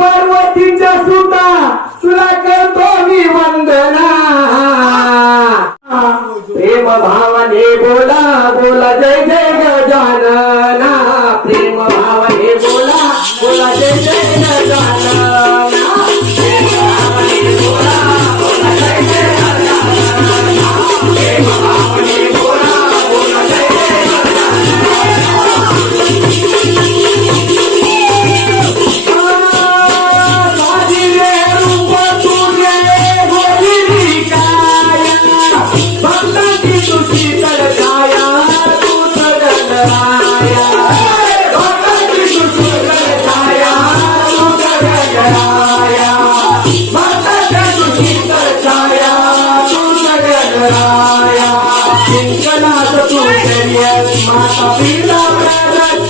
पर्वतीच्या सुता तुला करतो मी वंदना. प्रेम भावाने बोला बोला जय जय गजानना. प्रेम भावाने बोला बोला जय जय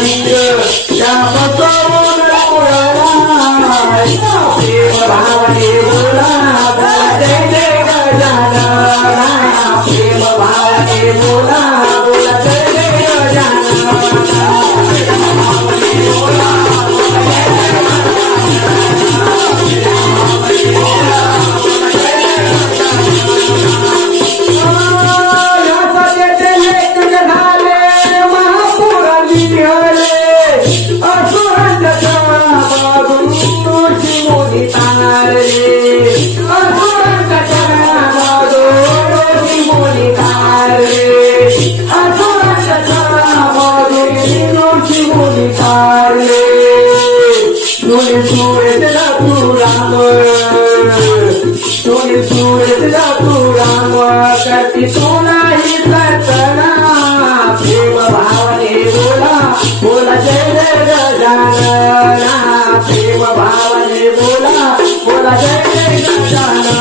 你的 तूने सूरत ला तू राम तूने सूरत ला तू राम करती सोना ही प्रेम भावने बोला बोला जय जय गजानना प्रेम भावने बोला बोला जय जय गजानना